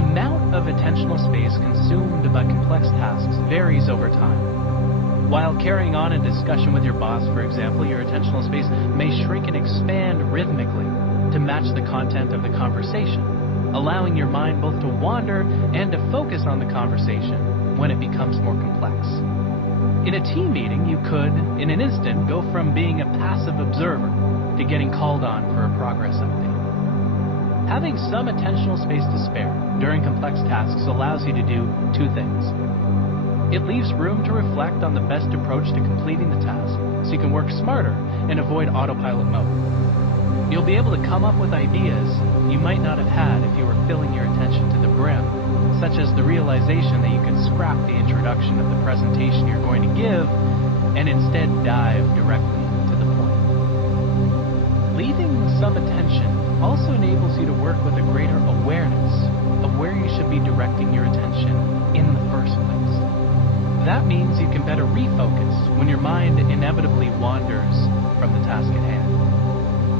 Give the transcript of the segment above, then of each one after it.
amount of attentional space consumed by complex tasks varies over time. While carrying on a discussion with your boss, for example, your attentional space may shrink and expand rhythmically to match the content of the conversation, allowing your mind both to wander and to focus on the conversation when it becomes more complex. In a team meeting, you could, in an instant, go from being a passive observer to getting called on for a progress update. Having some attentional space to spare during complex tasks allows you to do two things. It leaves room to reflect on the best approach to completing the task so you can work smarter and avoid autopilot mode. You'll be able to come up with ideas you might not have had if you were filling your attention to the brim, such as the realization that you could scrap the introduction of the presentation you're going to give and instead dive directly to the point. Leaving some attention also enables you to work with a greater awareness of where you should be directing your attention in the first place. That means you can better refocus when your mind inevitably wanders from the task at hand.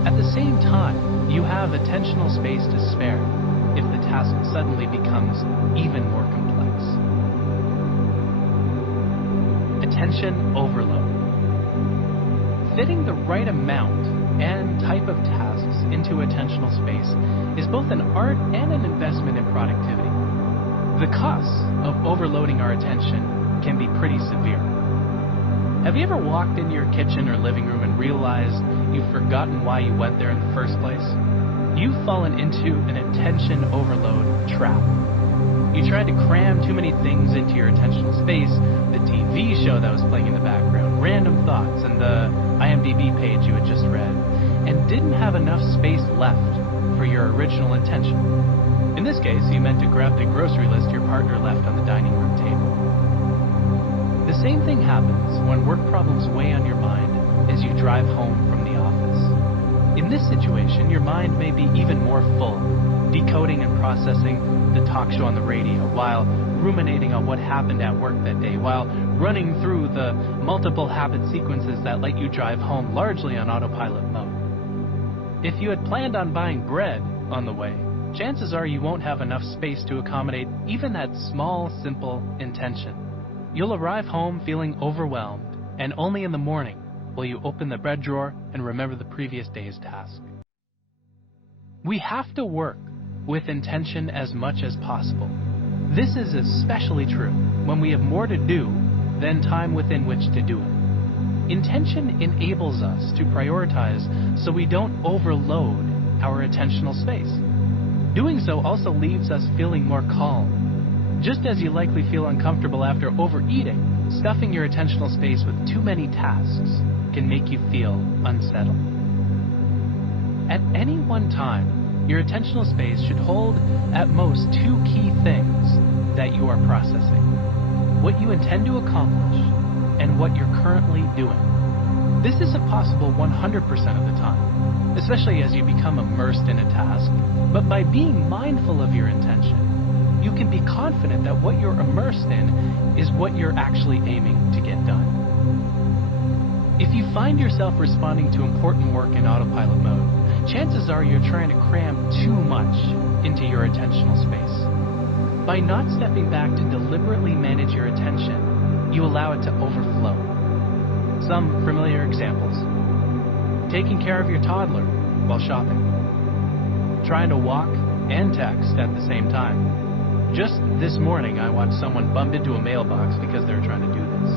At the same time, you have attentional space to spare if the task suddenly becomes even more complex. Attention overload. Fitting the right amount and type of tasks into attentional space is both an art and an investment in productivity. The costs of overloading our attention can be pretty severe. Have you ever walked into your kitchen or living room and realized you've forgotten why you went there in the first place? You've fallen into an attention overload trap. You tried to cram too many things into your attentional space, the TV show that was playing in the background, random thoughts, and the IMDb page you had just read, and didn't have enough space left for your original intention. In this case, you meant to grab the grocery list your partner left on the dining room table. The same thing happens when work problems weigh on your mind as you drive home from the office. In this situation, your mind may be even more full, decoding and processing the talk show on the radio, while ruminating on what happened at work that day, while running through the multiple habit sequences that let you drive home largely on autopilot mode. If you had planned on buying bread on the way, chances are you won't have enough space to accommodate even that small, simple intention. You'll arrive home feeling overwhelmed, and only in the morning will you open the bread drawer and remember the previous day's task. We have to work with intention as much as possible. This is especially true when we have more to do than time within which to do it. Intention enables us to prioritize so we don't overload our attentional space. Doing so also leaves us feeling more calm. Just as you likely feel uncomfortable after overeating, stuffing your attentional space with too many tasks can make you feel unsettled. At any one time, your attentional space should hold at most two key things that you are processing: what you intend to accomplish and what you're currently doing. This isn't possible 100% of the time, especially as you become immersed in a task, but by being mindful of your intention, you can be confident that what you're immersed in is what you're actually aiming to get done. If you find yourself responding to important work in autopilot mode, chances are you're trying to cram too much into your attentional space. By not stepping back to deliberately manage your attention, you allow it to overflow. Some familiar examples: taking care of your toddler while shopping, trying to walk and text at the same time. Just this morning, I watched someone bump into a mailbox because they were trying to do this.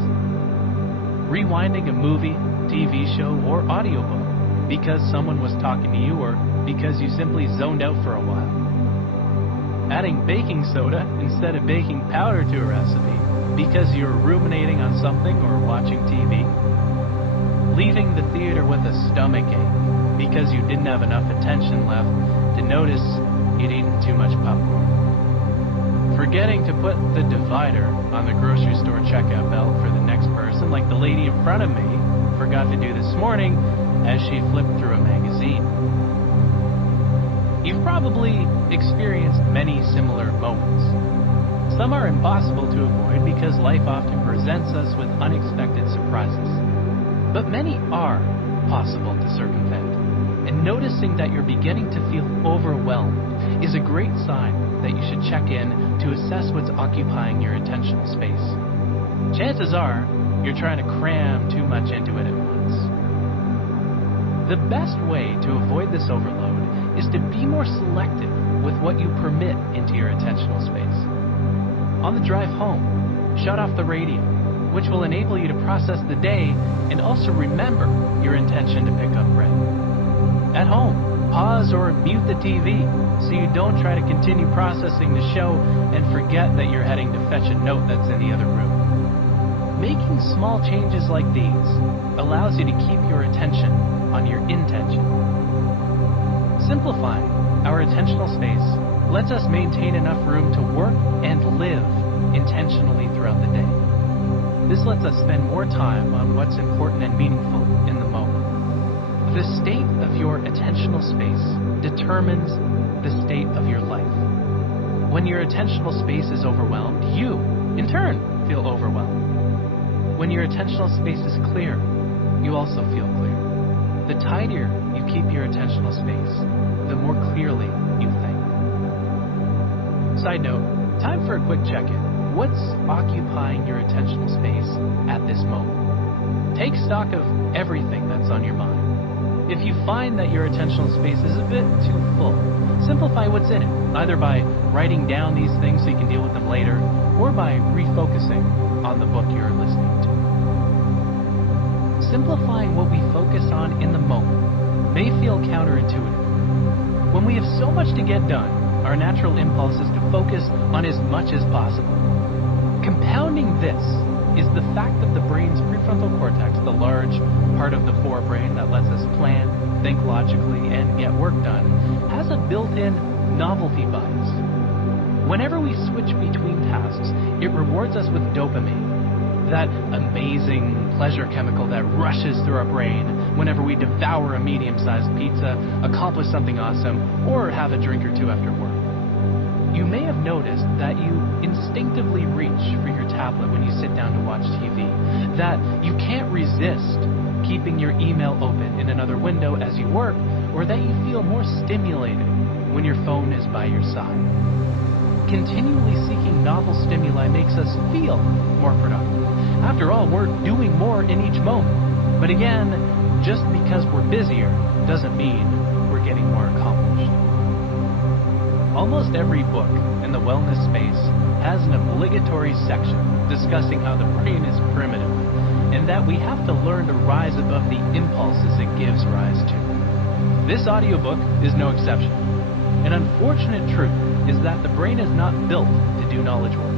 Rewinding a movie, TV show, or audiobook because someone was talking to you or because you simply zoned out for a while. Adding baking soda instead of baking powder to a recipe because you're ruminating on something or watching TV. Leaving the theater with a stomach ache because you didn't have enough attention left to notice you'd eaten too much popcorn. Forgetting to put the divider on the grocery store checkout belt for the next person, like the lady in front of me forgot to do this morning as she flipped through a magazine. You've probably experienced many similar moments. Some are impossible to avoid because life often presents us with unexpected surprises, but many are possible to circumvent. and noticing that you're beginning to feel overwhelmed is a great sign that you should check in to assess what's occupying your attentional space. Chances are you're trying to cram too much into it at once. The best way to avoid this overload is to be more selective with what you permit into your attentional space. On the drive home, shut off the radio, which will enable you to process the day and also remember your intention to pick up bread. At home, pause or mute the TV so you don't try to continue processing the show and forget that you're heading to fetch a note that's in the other room. Making small changes like these allows you to keep your attention on your intention. Simplifying our attentional space lets us maintain enough room to work and live intentionally throughout the day. This lets us spend more time on what's important and meaningful in the moment. The state of your attentional space determines the state of your life. When your attentional space is overwhelmed, you, in turn, feel overwhelmed. When your attentional space is clear, you also feel clear. The tidier you keep your attentional space, the more clearly you think. Side note, time for a quick check-in. What's occupying your attentional space at this moment? Take stock of everything that's on your mind. If you find that your attentional space is a bit too full, simplify what's in it, either by writing down these things so you can deal with them later, or by refocusing on the book you're listening to. Simplifying what we focus on in the moment may feel counterintuitive. When we have so much to get done, our natural impulse is to focus on as much as possible. Compounding this is the fact that the brain's prefrontal cortex, the large part of the forebrain that lets us plan, think logically, and get work done, has a built-in novelty bias. Whenever we switch between tasks, it rewards us with dopamine, that amazing pleasure chemical that rushes through our brain whenever we devour a medium-sized pizza, accomplish something awesome, or have a drink or two after work. You may have noticed that you instinctively reach for your tablet when you sit down to watch TV, that you can't resist keeping your email open in another window as you work, or that you feel more stimulated when your phone is by your side. Continually seeking novel stimuli makes us feel more productive. After all, we're doing more in each moment. But again, just because we're busier doesn't mean we're getting more accomplished. Almost every book in the wellness space has an obligatory section discussing how the brain is primitive and that we have to learn to rise above the impulses it gives rise to. This audiobook is no exception. An unfortunate truth is that the brain is not built to do knowledge work.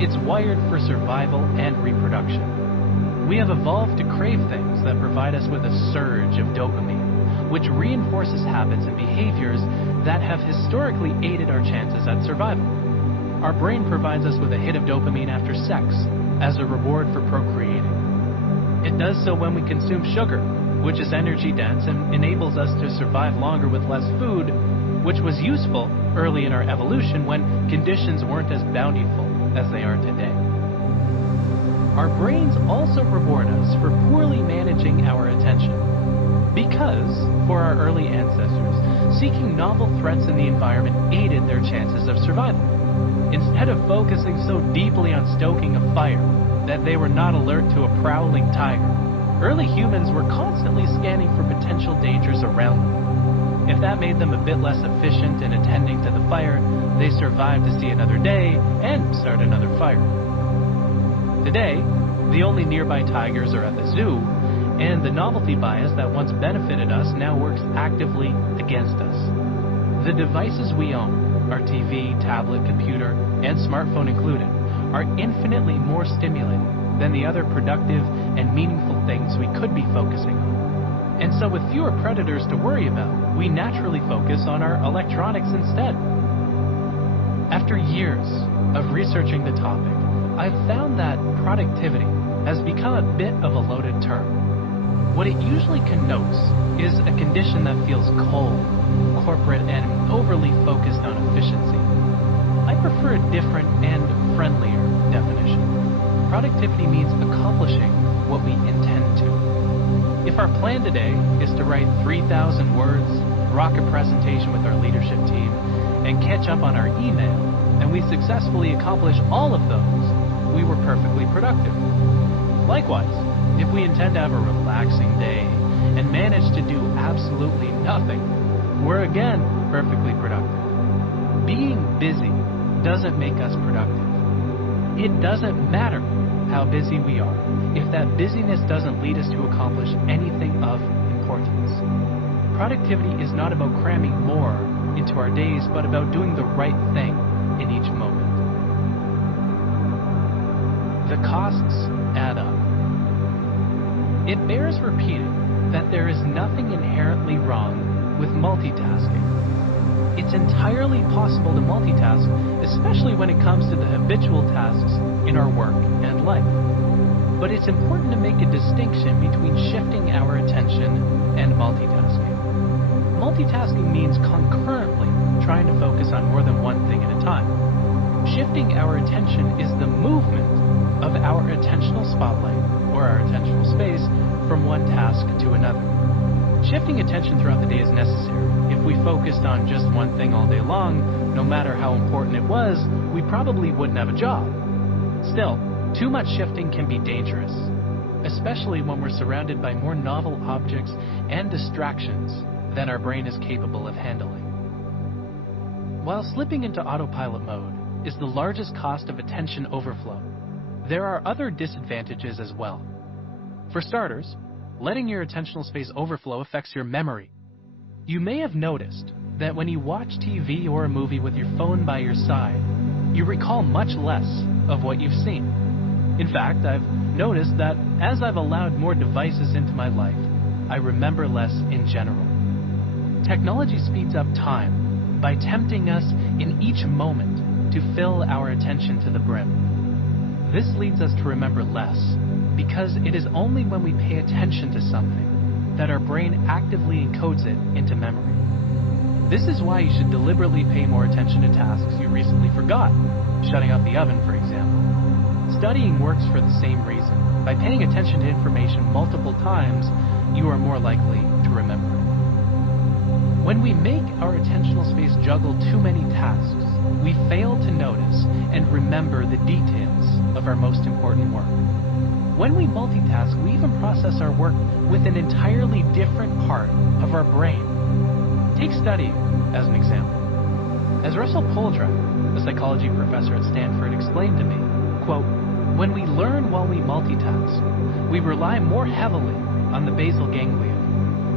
It's wired for survival and reproduction. We have evolved to crave things that provide us with a surge of dopamine, which reinforces habits and behaviors that have historically aided our chances at survival. Our brain provides us with a hit of dopamine after sex as a reward for procreating. It does so when we consume sugar, which is energy dense and enables us to survive longer with less food, which was useful early in our evolution when conditions weren't as bountiful as they are today. Our brains also reward us for poorly managing our attention. Because, for our early ancestors, seeking novel threats in the environment aided their chances of survival. Instead of focusing so deeply on stoking a fire that they were not alert to a prowling tiger, early humans were constantly scanning for potential dangers around them. If that made them a bit less efficient in attending to the fire, they survived to see another day and start another fire. Today, the only nearby tigers are at the zoo, and the novelty bias that once benefited us now works actively against us. The devices we own, our TV, tablet, computer, and smartphone included, are infinitely more stimulating than the other productive and meaningful things we could be focusing on. And so with fewer predators to worry about, we naturally focus on our electronics instead. After years of researching the topic, I've found that productivity has become a bit of a loaded term. What it usually connotes is a condition that feels cold, corporate, and overly focused on efficiency. I prefer a different and friendlier definition. Productivity means accomplishing what we intend to. If our plan today is to write 3,000 words, rock a presentation with our leadership team, and catch up on our email, and we successfully accomplish all of those, we were perfectly productive. Likewise, if we intend to have a relaxing day and manage to do absolutely nothing, we're again perfectly productive. Being busy doesn't make us productive. It doesn't matter how busy we are if that busyness doesn't lead us to accomplish anything of importance. Productivity is not about cramming more into our days, but about doing the right thing in each moment. The costs add up. It bears repeating that there is nothing inherently wrong with multitasking. It's entirely possible to multitask, especially when it comes to the habitual tasks in our work and life. But it's important to make a distinction between shifting our attention and multitasking. Multitasking means concurrently trying to focus on more than one thing at a time. Shifting our attention is the movement of our attentional spotlight, or our attentional space, from one task to another. Shifting attention throughout the day is necessary. If we focused on just one thing all day long, no matter how important it was, we probably wouldn't have a job. Still, too much shifting can be dangerous, especially when we're surrounded by more novel objects and distractions than our brain is capable of handling. While slipping into autopilot mode is the largest cost of attention overflow, there are other disadvantages as well. For starters, letting your attentional space overflow affects your memory. You may have noticed that when you watch TV or a movie with your phone by your side, you recall much less of what you've seen. In fact, I've noticed that as I've allowed more devices into my life, I remember less in general. Technology speeds up time by tempting us in each moment to fill our attention to the brim. This leads us to remember less, because it is only when we pay attention to something that our brain actively encodes it into memory. This is why you should deliberately pay more attention to tasks you recently forgot, shutting off the oven, for example. Studying works for the same reason. By paying attention to information multiple times, you are more likely to remember it. When we make our attentional space juggle too many tasks, we fail to notice and remember the details of our most important work. When we multitask, we even process our work with an entirely different part of our brain. Take study as an example. As Russell Poldrack, a psychology professor at Stanford, explained to me, quote, "When we learn while we multitask, we rely more heavily on the basal ganglia,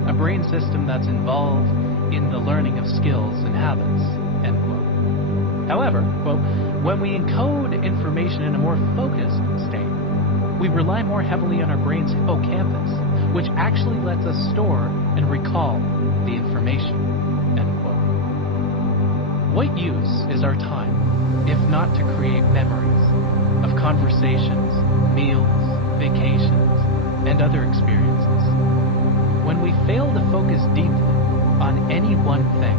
a brain system that's involved in the learning of skills and habits," end quote. However, quote, "when we encode information in a more focused state, we rely more heavily on our brain's hippocampus, which actually lets us store and recall the information," end quote. What use is our time, if not to create memories of conversations, meals, vacations, and other experiences? When we fail to focus deeply on any one thing,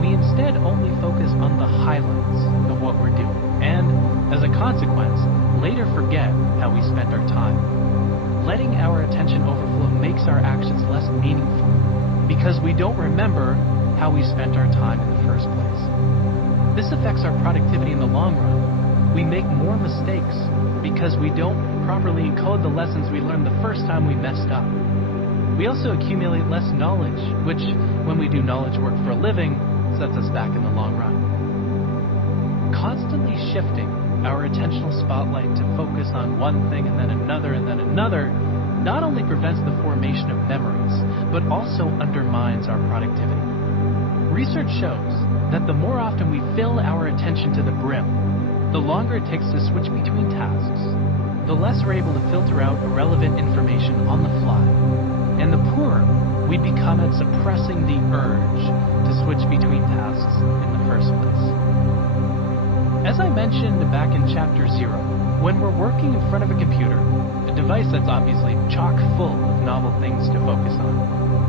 we instead only focus on the highlights of what we're doing, and, as a consequence, later forget how we spent our time. Letting our attention overflow makes our actions less meaningful, because we don't remember how we spent our time in the first place. This affects our productivity in the long run. We make more mistakes because we don't properly encode the lessons we learned the first time we messed up. We also accumulate less knowledge, which, when we do knowledge work for a living, sets us back in the long run. Constantly shifting our attentional spotlight to focus on one thing and then another not only prevents the formation of memories, but also undermines our productivity. Research shows that the more often we fill our attention to the brim, the longer it takes to switch between tasks, the less we're able to filter out irrelevant information on the fly, and the poorer we become at suppressing the urge to switch between tasks in the first place. As I mentioned back in Chapter 0, when we're working in front of a computer, a device that's obviously chock full of novel things to focus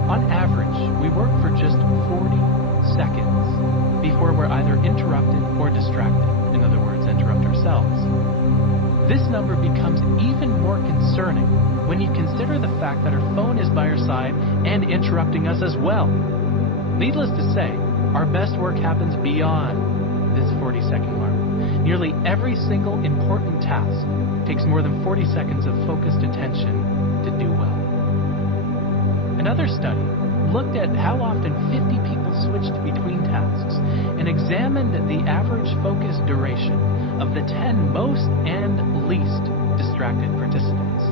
on average, we work for just 40 seconds before we're either interrupted or distracted. In other words, interrupt ourselves. This number becomes even more concerning when you consider the fact that our phone is by our side and interrupting us as well. Needless to say, our best work happens beyond this 40-second mark. Nearly every single important task takes more than 40 seconds of focused attention to do well. Another study looked at how often 50 people switched between tasks and examined the average focus duration of the 10 most and least distracted participants.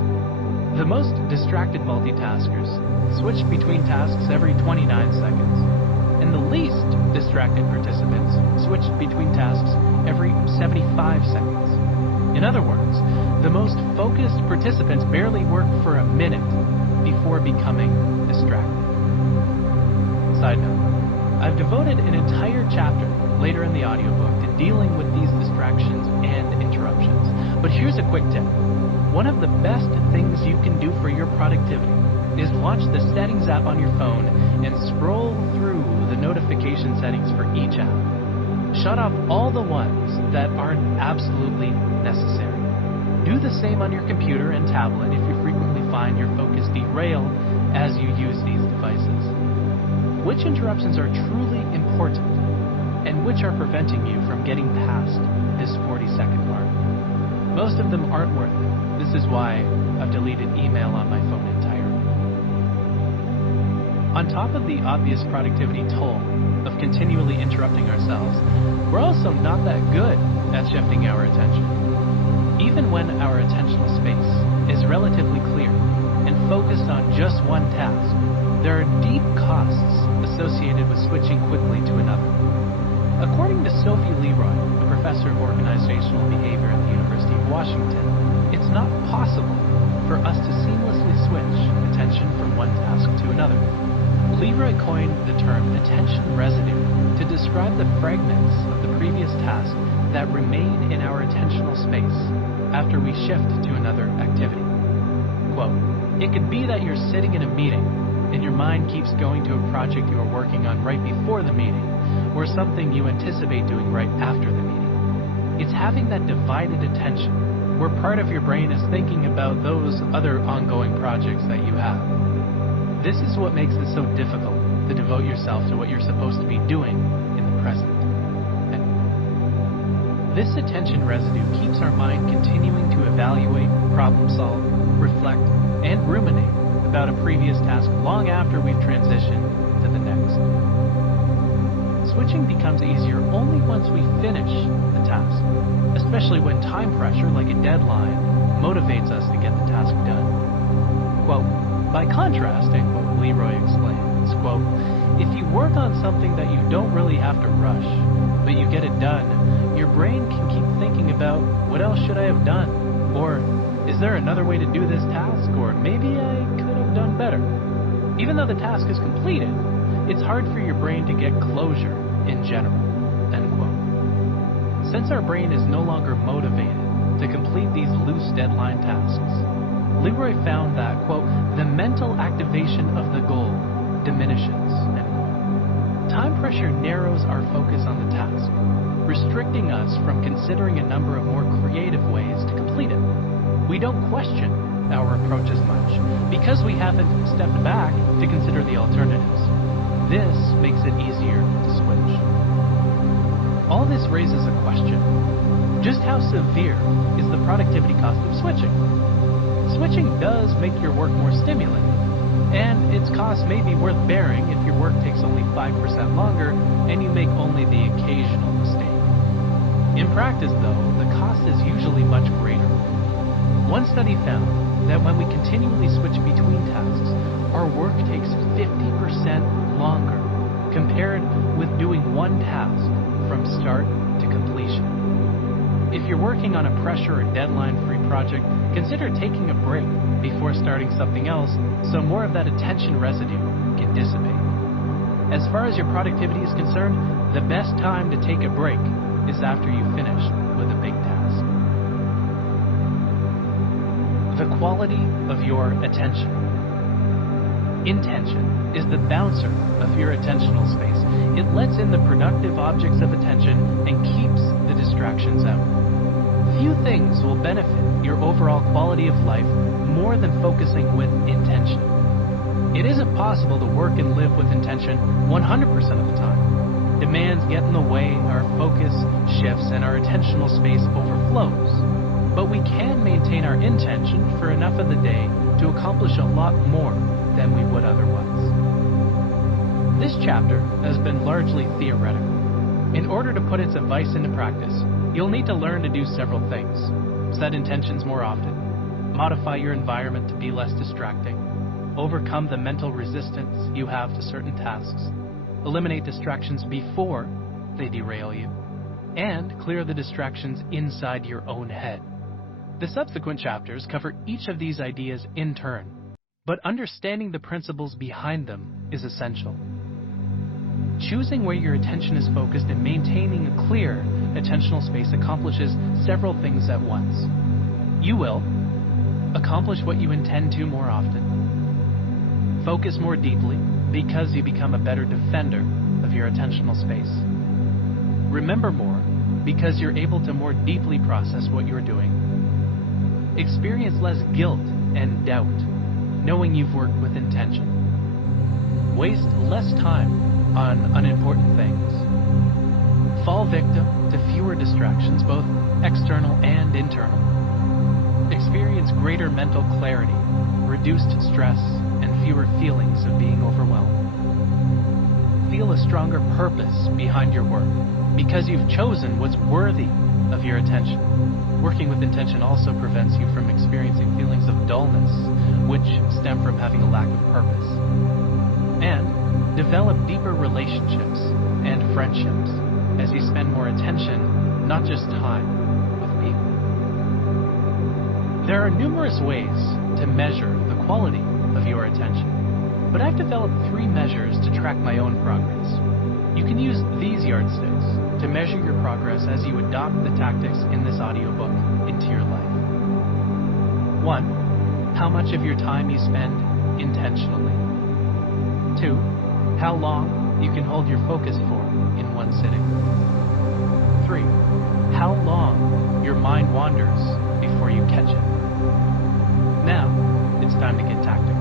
The most distracted multitaskers switched between tasks every 29 seconds, and the least distracted participants switched between tasks every 75 seconds. In other words, the most focused participants barely worked for a minute before becoming distracted. Side note, I've devoted an entire chapter later in the audiobook to dealing with these distractions and interruptions. But here's a quick tip. One of the best things you can do for your productivity is launch the Settings app on your phone and scroll through the notification settings for each app. Shut off all the ones that aren't absolutely necessary. Do the same on your computer and tablet if you frequently find your focus derailed as you use these devices. Which interruptions are truly important and which are preventing you from getting past this 40-second mark? Most of them aren't worth it. This is why I've deleted email on my phone entirely. On top of the obvious productivity toll of continually interrupting ourselves, we're also not that good at shifting our attention. Even when our attentional space is relatively clear and focused on just one task, there are deep costs associated with switching quickly to another. According to Sophie Leroy, a professor of organizational behavior at the University of Washington, it's not possible for us to seamlessly switch attention from one task to another. Leroy coined the term attention residue to describe the fragments of the previous task that remain in our attentional space after we shift to another activity. Quote, "It could be that you're sitting in a meeting and your mind keeps going to a project you are working on right before the meeting, or something you anticipate doing right after the meeting. It's having that divided attention, where part of your brain is thinking about those other ongoing projects that you have. This is what makes it so difficult to devote yourself to what you're supposed to be doing in the present." This attention residue keeps our mind continuing to evaluate, problem solve, reflect, and ruminate about a previous task long after we've transitioned to the next. Switching becomes easier only once we finish the task, especially when time pressure, like a deadline, motivates us to get the task done. Quote, "By contrast," end quote, Leroy explains, quote, "if you work on something that you don't really have to rush, but you get it done, your brain can keep thinking about, what else should I have done? Or, is there another way to do this task? Or maybe I could have done better." Even though the task is completed, it's hard for your brain to get closure in general, end quote. Since our brain is no longer motivated to complete these loose deadline tasks, Leroy found that, quote, "the mental activation of the goal diminishes," end quote. Time pressure narrows our focus on the task, restricting us from considering a number of more creative ways to complete it. We don't question our approach as much because we haven't stepped back to consider the alternatives. This makes it easier to switch. All this raises a question. Just how severe is the productivity cost of switching? Switching does make your work more stimulating, and its cost may be worth bearing if your work takes only 5% longer and you make only the occasional mistake. In practice, though, the cost is usually much greater. One study found that when we continually switch between tasks, our work takes 50% longer compared with doing one task from start to completion. If you're working on a pressure or deadline-free project, consider taking a break before starting something else so more of that attention residue can dissipate. As far as your productivity is concerned, the best time to take a break is after you've finished with a big task. The quality of your attention. Intention is the bouncer of your attentional space. It lets in the productive objects of attention and keeps the distractions out. Few things will benefit your overall quality of life more than focusing with intention. It isn't possible to work and live with intention 100% of the time. Demands get in the way, our focus shifts, and our attentional space overflows. But we can maintain our intention for enough of the day to accomplish a lot more than we would otherwise. This chapter has been largely theoretical. In order to put its advice into practice, you'll need to learn to do several things. Set intentions more often, modify your environment to be less distracting, overcome the mental resistance you have to certain tasks, eliminate distractions before they derail you, and clear the distractions inside your own head. The subsequent chapters cover each of these ideas in turn, but understanding the principles behind them is essential. Choosing where your attention is focused and maintaining a clear attentional space accomplishes several things at once. You will accomplish what you intend to more often, focus more deeply because you become a better defender of your attentional space, remember more because you're able to more deeply process what you're doing, experience less guilt and doubt knowing you've worked with intention, waste less time on unimportant things, fall victim to fewer distractions, both external and internal, experience greater mental clarity, reduced stress, and fewer feelings of being overwhelmed. Feel a stronger purpose behind your work because you've chosen what's worthy of your attention. Working with intention also prevents you from experiencing feelings of dullness, which stem from having a lack of purpose. And develop deeper relationships and friendships as you spend more attention, not just time, with people. There are numerous ways to measure the quality of your attention, but I've developed 3 measures to track my own progress. You can use these yardsticks to measure your progress as you adopt the tactics in this audiobook into your life. 1. How much of your time you spend intentionally. 2. How long you can hold your focus for in one sitting. 3. How long your mind wanders before you catch it. Now, it's time to get tactical.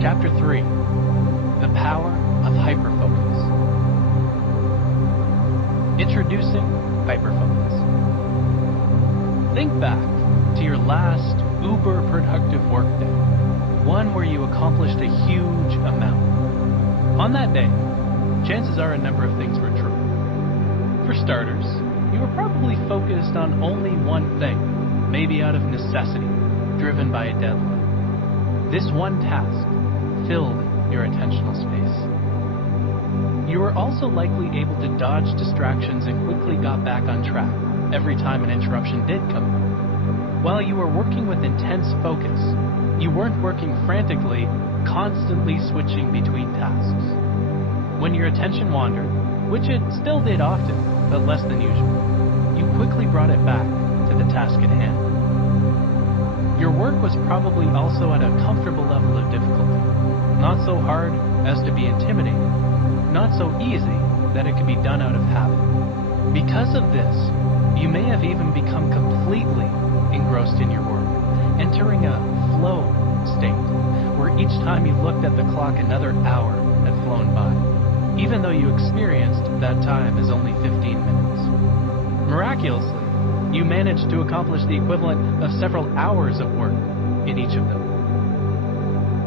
Chapter 3. The Power of HyperFocus. Introducing HyperFocus. Think back to your last uber-productive workday, one where you accomplished a huge amount. On that day, chances are a number of things were true. For starters, you were probably focused on only one thing, maybe out of necessity, driven by a deadline. This one task filled your attentional space. You were also likely able to dodge distractions and quickly got back on track every time an interruption did come up. While you were working with intense focus, you weren't working frantically, constantly switching between tasks. When your attention wandered, which it still did often, but less than usual, you quickly brought it back to the task at hand. Your work was probably also at a comfortable level of difficulty, not so hard as to be intimidating, not so easy that it could be done out of habit. Because of this, you may have even become completely engrossed in your work, entering a flow state, where each time you looked at the clock another hour had flown by, even though you experienced that time as only 15 minutes. Miraculously, you managed to accomplish the equivalent of several hours of work in each of them.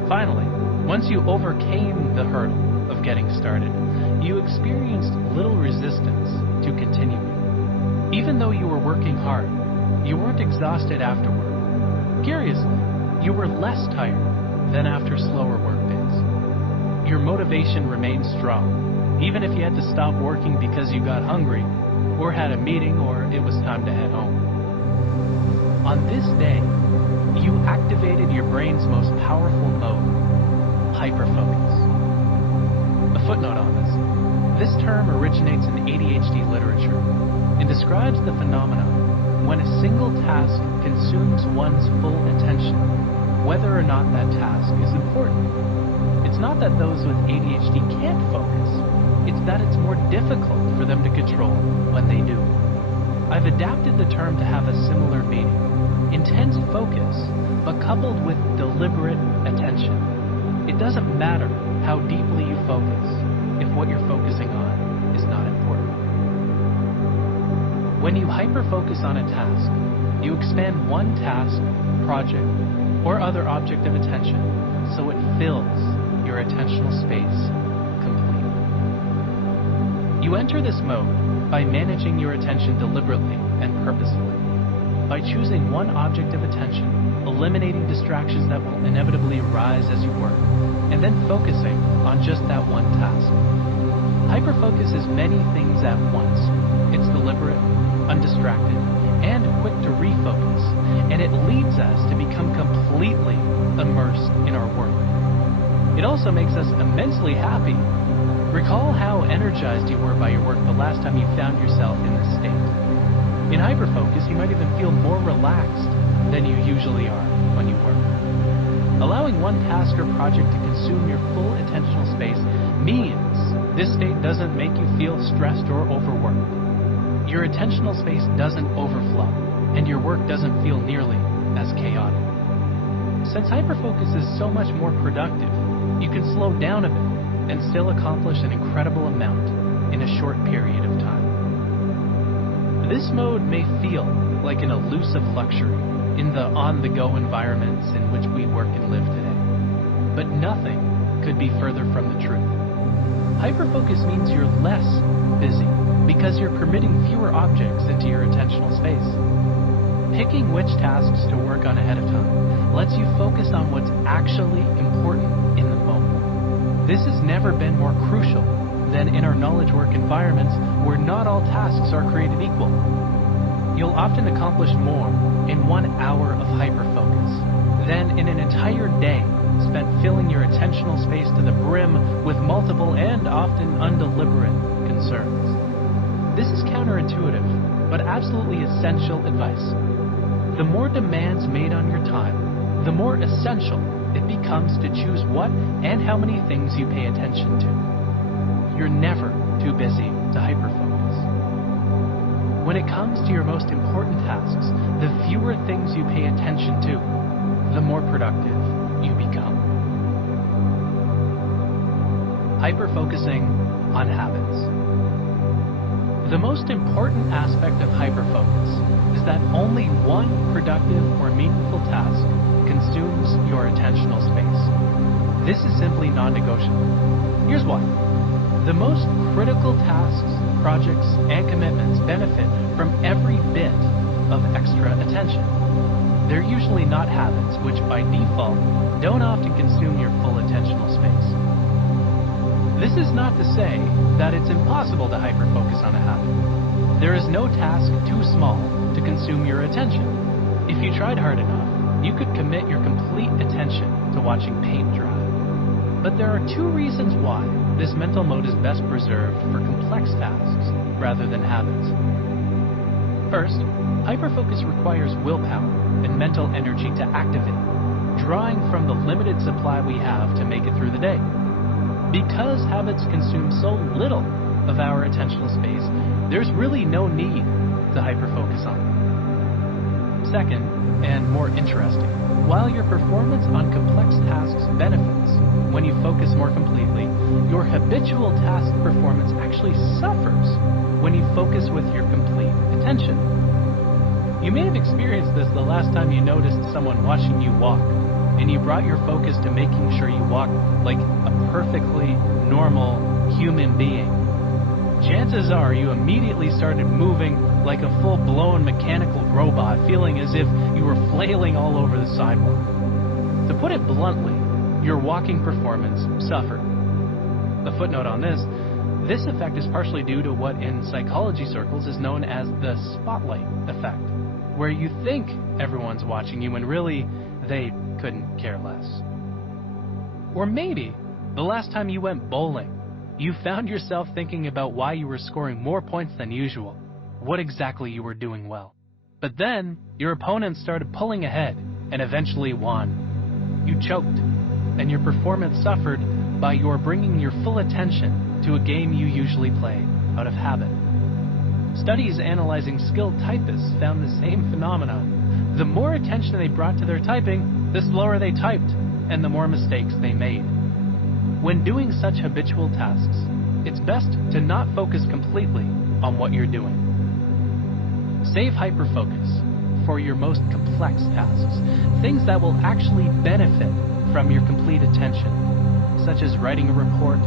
Finally, once you overcame the hurdle of getting started, you experienced little resistance to continuing. Even though you were working hard, you weren't exhausted afterward. Curiously, you were less tired than after slower work days. Your motivation remained strong, even if you had to stop working because you got hungry, or had a meeting, or it was time to head home. On this day, you activated your brain's most powerful mode, HyperFocus. A footnote on this. This term originates in ADHD literature and describes the phenomenon when a single task consumes one's full attention, whether or not that task is important. It's not that those with ADHD can't focus, it's that it's more difficult for them to control when they do. I've adapted the term to have a similar meaning: intense focus, but coupled with deliberate attention. It doesn't matter how deeply you focus if what you're focusing on is not important. When you hyperfocus on a task, you expand one task, project, or other object of attention so it fills your attentional space completely. You enter this mode by managing your attention deliberately and purposefully, by choosing one object of attention, eliminating distractions that will inevitably arise as you work, and then focusing on just that one task. Hyperfocus is many things at once. It's deliberate, undistracted, and quick to refocus, and it leads us to become completely immersed in our work. It also makes us immensely happy. Recall how energized you were by your work the last time you found yourself in this state. In hyperfocus, you might even feel more relaxed than you usually are when you work. Allowing one task or project to consume your full attentional space means this state doesn't make you feel stressed or overworked. Your attentional space doesn't overflow, and your work doesn't feel nearly as chaotic. Since hyperfocus is so much more productive, you can slow down a bit and still accomplish an incredible amount in a short period of time. This mode may feel like an elusive luxury in the on-the-go environments in which we work and live today, but nothing could be further from the truth. Hyperfocus means you're less busy because you're permitting fewer objects into your attentional space. Picking which tasks to work on ahead of time lets you focus on what's actually important in the moment. This has never been more crucial than in our knowledge work environments where not all tasks are created equal. You'll often accomplish more in 1 hour of hyperfocus than in an entire day spent filling your attentional space to the brim with multiple and often undeliberate concerns. This is counterintuitive, but absolutely essential advice. The more demands made on your time, the more essential it becomes to choose what and how many things you pay attention to. You're never too busy to hyperfocus. When it comes to your most important tasks, the fewer things you pay attention to, the more productive you become. Hyperfocusing on habits. The most important aspect of hyperfocus is that only one productive or meaningful task consumes your attentional space. This is simply non-negotiable. Here's why. The most critical tasks, projects, and commitments benefit from every bit of extra attention. They're usually not habits, which by default don't often consume your full attentional space. This is not to say that it's impossible to hyperfocus on a habit. There is no task too small to consume your attention. If you tried hard enough, you could commit your complete attention to watching paint dry. But there are two reasons why this mental mode is best preserved for complex tasks rather than habits. First, hyperfocus requires willpower and mental energy to activate, drawing from the limited supply we have to make it through the day. Because habits consume so little of our attentional space, there's really no need to hyperfocus on them. Second, and more interesting, while your performance on complex tasks benefits when you focus more completely, your habitual task performance actually suffers when you focus with your complete attention. You may have experienced this the last time you noticed someone watching you walk, and you brought your focus to making sure you walk like a perfectly normal human being. Chances are you immediately started moving like a full-blown mechanical robot, feeling as if you were flailing all over the sidewalk. To put it bluntly, your walking performance suffered. A footnote on this effect is partially due to what in psychology circles is known as the spotlight effect, where you think everyone's watching you when really they couldn't care less. Or maybe the last time you went bowling, you found yourself thinking about why you were scoring more points than usual, what exactly you were doing well. But then your opponent started pulling ahead and eventually won. You choked, and your performance suffered by your bringing your full attention to a game you usually play out of habit. Studies analyzing skilled typists found the same phenomenon. The more attention they brought to their typing, the slower they typed, and the more mistakes they made. When doing such habitual tasks, it's best to not focus completely on what you're doing. Save HyperFocus for your most complex tasks, things that will actually benefit from your complete attention, such as writing a report,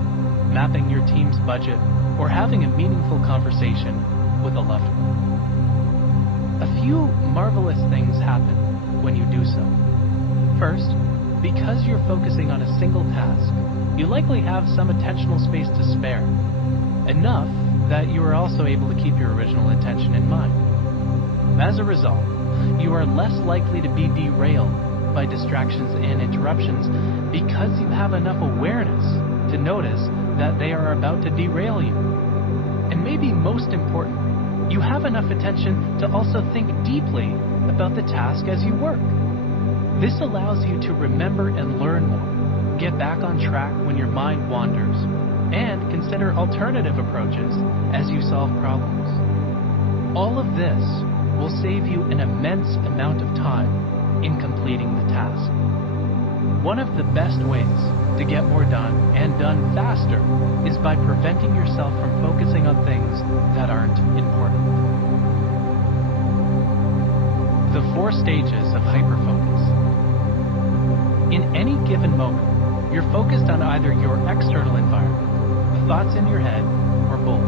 mapping your team's budget, or having a meaningful conversation with a loved one. A few marvelous things happen when you do so. First, because you're focusing on a single task, you likely have some attentional space to spare, enough that you are also able to keep your original intention in mind. As a result, you are less likely to be derailed by distractions and interruptions because you have enough awareness to notice that they are about to derail you. And maybe most important, you have enough attention to also think deeply about the task as you work. This allows you to remember and learn more, get back on track when your mind wanders, and consider alternative approaches as you solve problems. All of this will save you an immense amount of time in completing the task. One of the best ways to get more done and done faster is by preventing yourself from focusing on things that aren't important. The 4 stages of hyperfocus. In any given moment, you're focused on either your external environment, the thoughts in your head, or both.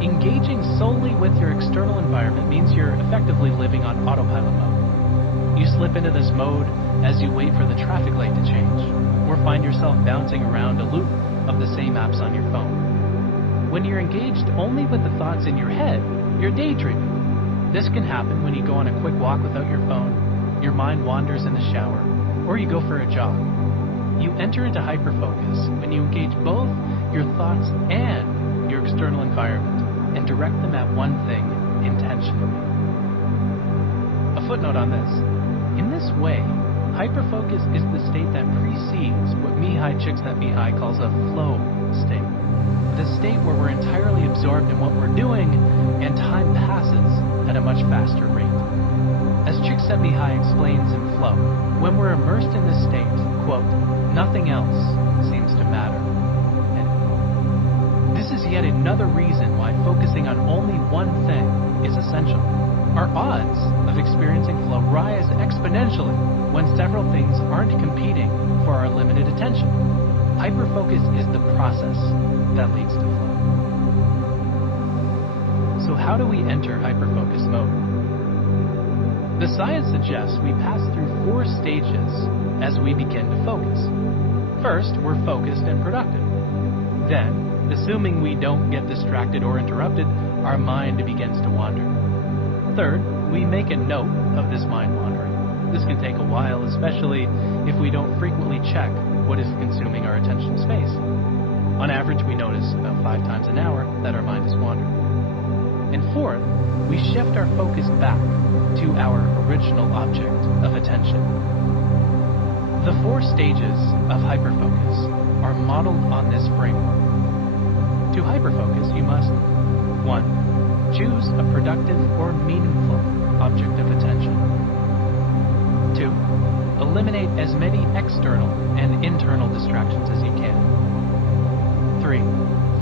Engaging solely with your external environment means you're effectively living on autopilot mode. You slip into this mode as you wait for the traffic light to change, or find yourself bouncing around a loop of the same apps on your phone. When you're engaged only with the thoughts in your head, you're daydreaming. This can happen when you go on a quick walk without your phone, your mind wanders in the shower, or you go for a jog. You enter into hyperfocus when you engage both your thoughts and your external environment and direct them at one thing intentionally. A footnote on this. In this way, hyperfocus is the state that precedes what Mihai Csikszentmihalyi calls a flow state. The state where we're entirely absorbed in what we're doing and time passes at a much faster rate. As Csikszentmihalyi explains in Flow, when we're immersed in this state, quote, nothing else seems to matter. End quote. This is yet another reason why focusing on only one thing is essential. Our odds of experiencing flow rise exponentially when several things aren't competing for our limited attention. Hyperfocus is the process that leads to flow. So how do we enter hyperfocus mode? The science suggests we pass through 4 stages as we begin to focus. First, we're focused and productive. Then, assuming we don't get distracted or interrupted, our mind begins to wander. Third, we make a note of this mind wandering. This can take a while, especially if we don't frequently check what is consuming our attentional space. On average, we notice about 5 times an hour that our mind is wandering. And fourth, we shift our focus back to our original object of attention. The 4 stages of hyperfocus are modeled on this framework. To hyperfocus, you must 1. Choose a productive or meaningful object of attention. 2. Eliminate as many external and internal distractions as you can. 3.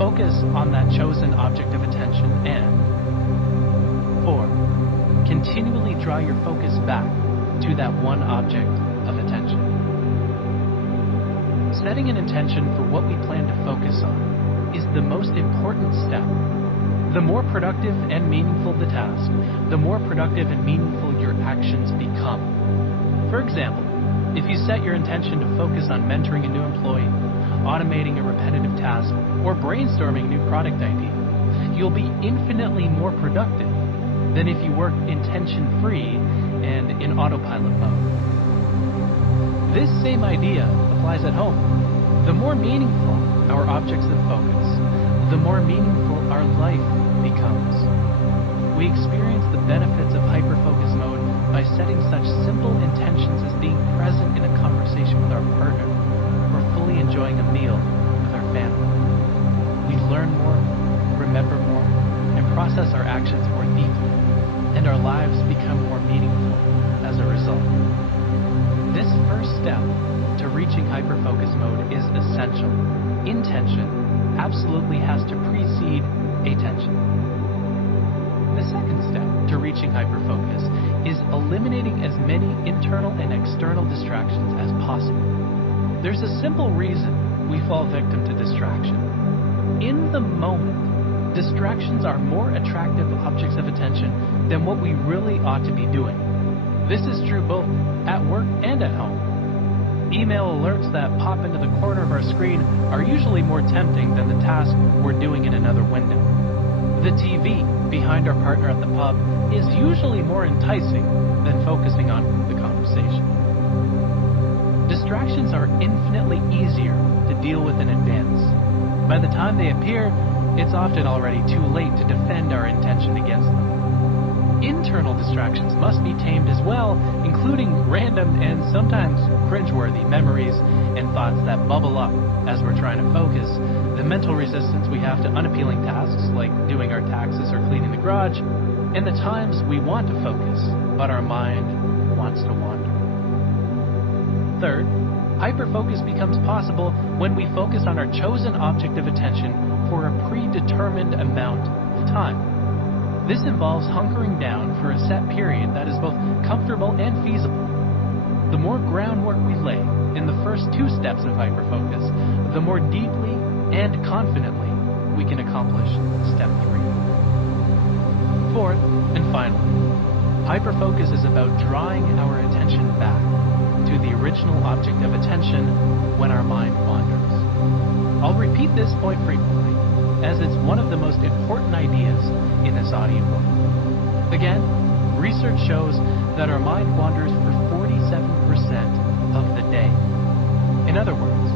Focus on that chosen object of attention. And 4. Continually draw your focus back to that one object of attention. Setting an intention for what we plan to focus on is the most important step. The more productive and meaningful the task, the more productive and meaningful your actions become. For example, if you set your intention to focus on mentoring a new employee, automating a repetitive task, or brainstorming a new product idea, you'll be infinitely more productive than if you work intention-free and in autopilot mode. This same idea applies at home. The more meaningful our objects of focus, the more meaningful our life becomes. We experience the benefits of hyperfocus mode by setting such simple intentions as being present in a conversation with our partner or fully enjoying a meal with our family. We learn more, remember more, and process our actions more deeply, and our lives become more meaningful as a result. This first step to reaching hyperfocus mode is essential. Intention absolutely has to precede attention. The second step to reaching hyperfocus is eliminating as many internal and external distractions as possible. There's a simple reason we fall victim to distraction. In the moment, distractions are more attractive objects of attention than what we really ought to be doing. This is true both at work and at home. Email alerts that pop into the corner of our screen are usually more tempting than the task we're doing in another window. The TV behind our partner at the pub is usually more enticing than focusing on the conversation. Distractions are infinitely easier to deal with in advance. By the time they appear, it's often already too late to defend our intention against them. Internal distractions must be tamed as well, including random and sometimes cringeworthy memories and thoughts that bubble up as we're trying to focus, the mental resistance we have to unappealing tasks like doing our taxes or cleaning the garage, and the times we want to focus, but our mind wants to wander. Third, hyperfocus becomes possible when we focus on our chosen object of attention for a predetermined amount of time. This involves hunkering down for a set period that is both comfortable and feasible. The more groundwork we lay in the first two steps of hyperfocus, the more deeply and confidently we can accomplish step 3. Fourth, and finally, hyperfocus is about drawing our attention back to the original object of attention when our mind wanders. I'll repeat this point frequently, as it's one of the most important ideas in this audiobook. Again, research shows that our mind wanders for 47% of the day. In other words,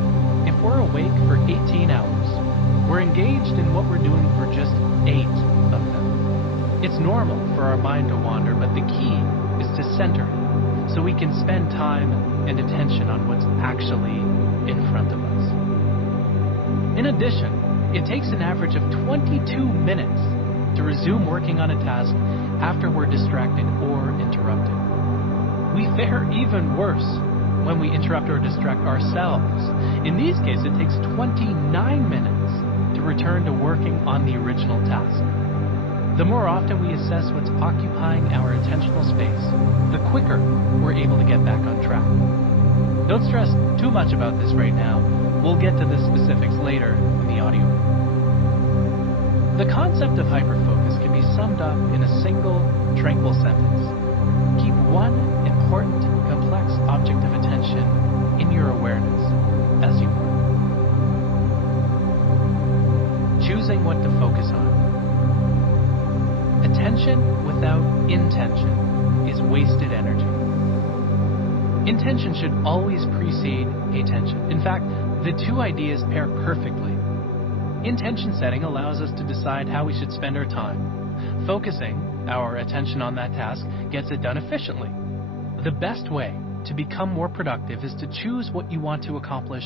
if we're awake for 18 hours, we're engaged in what we're doing for just 8 of them. It's normal for our mind to wander, but the key is to center it so we can spend time and attention on what's actually in front of us. In addition, it takes an average of 22 minutes to resume working on a task after we're distracted or interrupted. We fare even worse when we interrupt or distract ourselves. In these cases, it takes 29 minutes to return to working on the original task. The more often we assess what's occupying our attentional space, the quicker we're able to get back on track. Don't stress too much about this right now. We'll get to the specifics later in the audiobook. The concept of hyperfocus can be summed up in a single, tranquil sentence. Keep one important, complex object of attention in your awareness as you work. Choosing what to focus on. Attention without intention is wasted energy. Intention should always precede attention. In fact, the two ideas pair perfectly. Intention setting allows us to decide how we should spend our time. Focusing our attention on that task gets it done efficiently. The best way to become more productive is to choose what you want to accomplish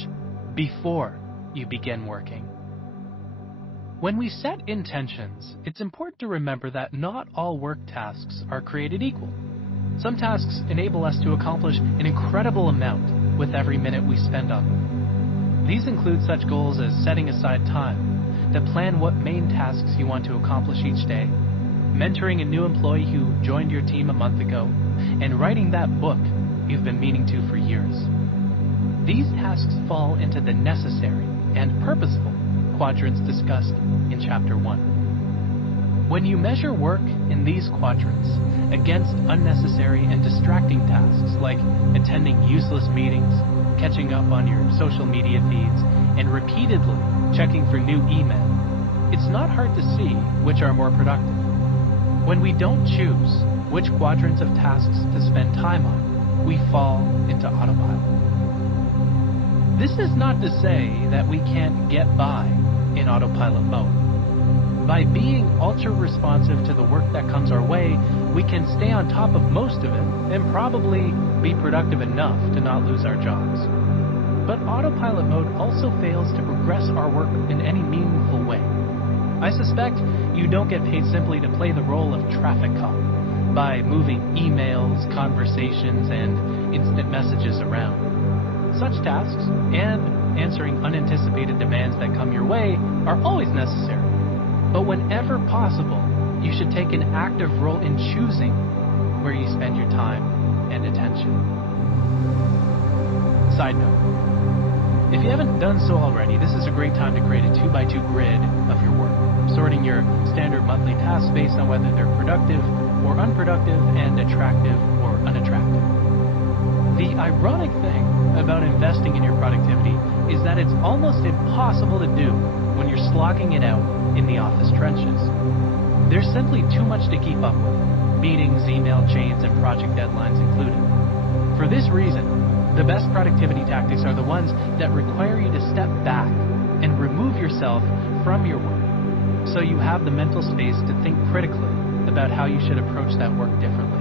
before you begin working. When we set intentions, it's important to remember that not all work tasks are created equal. Some tasks enable us to accomplish an incredible amount with every minute we spend on them. These include such goals as setting aside time to plan what main tasks you want to accomplish each day, mentoring a new employee who joined your team a month ago, and writing that book you've been meaning to for years. These tasks fall into the necessary and purposeful quadrants discussed in Chapter 1. When you measure work in these quadrants against unnecessary and distracting tasks like attending useless meetings, catching up on your social media feeds, and repeatedly checking for new email, it's not hard to see which are more productive. When we don't choose which quadrants of tasks to spend time on, we fall into autopilot. This is not to say that we can't get by in autopilot mode. By being ultra-responsive to the work that comes our way, we can stay on top of most of it and probably be productive enough to not lose our jobs. But autopilot mode also fails to progress our work in any meaningful way. I suspect You don't get paid simply to play the role of traffic cop by moving emails, conversations, and instant messages around. Such tasks and answering unanticipated demands that come your way are always necessary. But whenever possible, you should take an active role in choosing where you spend your time and attention. Side note, if you haven't done so already, this is a great time to create a 2x2 grid of your work, sorting your standard monthly tasks based on whether they're productive or unproductive and attractive or unattractive. The ironic thing about investing in your productivity is that it's almost impossible to do when you're slogging it out in the office trenches. There's simply too much to keep up with, meetings, email chains, and project deadlines included. For this reason, the best productivity tactics are the ones that require you to step back and remove yourself from your work, so you have the mental space to think critically about how you should approach that work differently.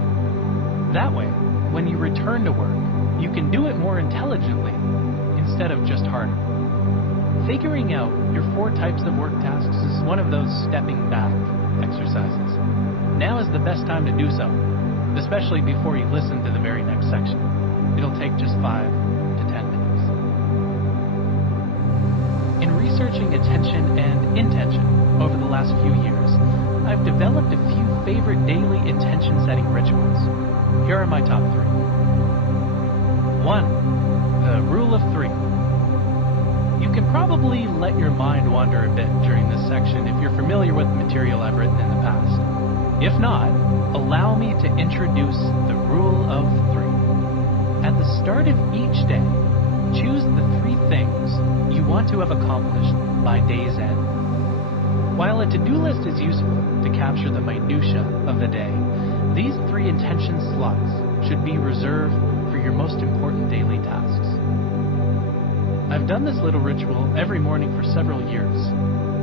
That way, when you return to work, you can do it more intelligently instead of just harder. Figuring out your 4 types of work tasks is one of those stepping back exercises. Now is the best time to do so, especially before you listen to the very next section. It'll take just 5 to 10 minutes. In researching attention and intention over the last few years, I've developed a few favorite daily intention-setting rituals. Here are my top 3. 1. The rule of 3. You can probably let your mind wander a bit during this section if you're familiar with the material I've written in the past. If not, allow me to introduce the rule of 3. At the start of each day, choose the 3 things you want to have accomplished by day's end. While a to-do list is useful to capture the minutiae of the day, these 3 intention slots should be reserved for your most important daily tasks. I've done this little ritual every morning for several years,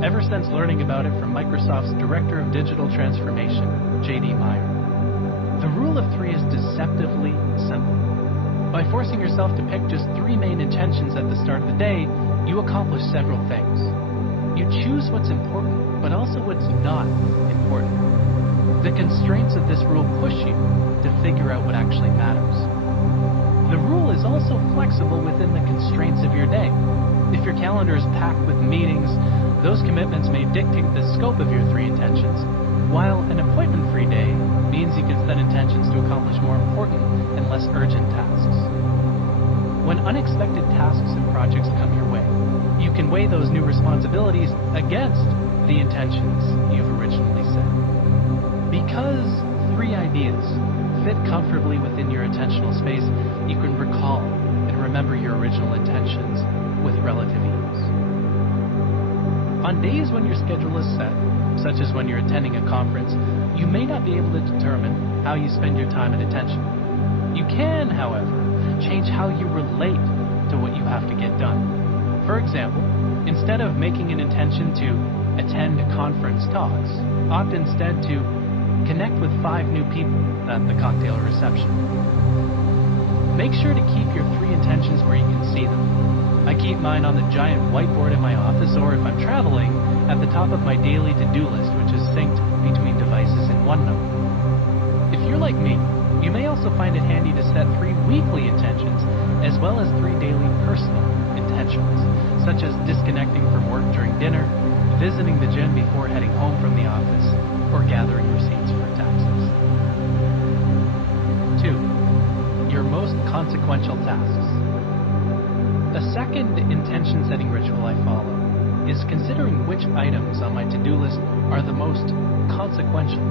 ever since learning about it from Microsoft's Director of Digital Transformation, J.D. Meyer. The rule of 3 is deceptively simple. By forcing yourself to pick just 3 main intentions at the start of the day, you accomplish several things. You choose what's important, but also what's not important. The constraints of this rule push you to figure out what actually matters. The rule is also flexible within the constraints of your day. If your calendar is packed with meetings, those commitments may dictate the scope of your 3 intentions, while an appointment-free day means you can set intentions to accomplish more important and less urgent tasks. When unexpected tasks and projects come your way, you can weigh those new responsibilities against the intentions you've originally set. Because 3 ideas fit comfortably within your attentional space, you can recall and remember your original intentions with relative ease. On days when your schedule is set, such as when you're attending a conference, you may not be able to determine how you spend your time and attention. You can, however, change how you relate to what you have to get done. For example, instead of making an intention to attend conference talks, opt instead to connect with 5 new people at the cocktail reception. Make sure to keep your 3 intentions where you can see them. I keep mine on the giant whiteboard in my office, or if I'm traveling, at the top of my daily to-do list, which is synced between devices in OneNote. If you're like me, you may also find it handy to set 3 weekly intentions, as well as 3 daily personal intentions, such as disconnecting from work during dinner, visiting the gym before heading home from the office, or gathering receipts for taxes. 2. Your most consequential tasks. A second intention-setting ritual I follow is considering which items on my to-do list are the most consequential.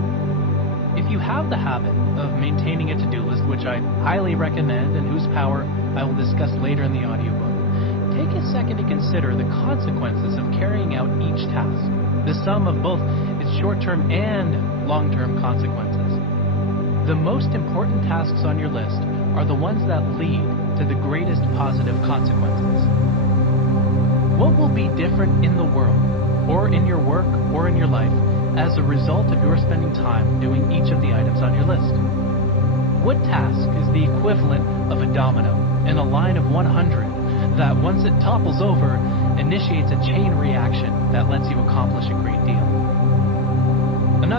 If you have the habit of maintaining a to-do list, which I highly recommend and whose power I will discuss later in the audiobook, take a second to consider the consequences of carrying out each task, the sum of both its short-term and long-term consequences. The most important tasks on your list are the ones that lead to the greatest positive consequences. What will be different in the world, or in your work, or in your life, as a result of your spending time doing each of the items on your list? What task is the equivalent of a domino in a line of 100 that, once it topples over, initiates a chain reaction that lets you accomplish a great deal?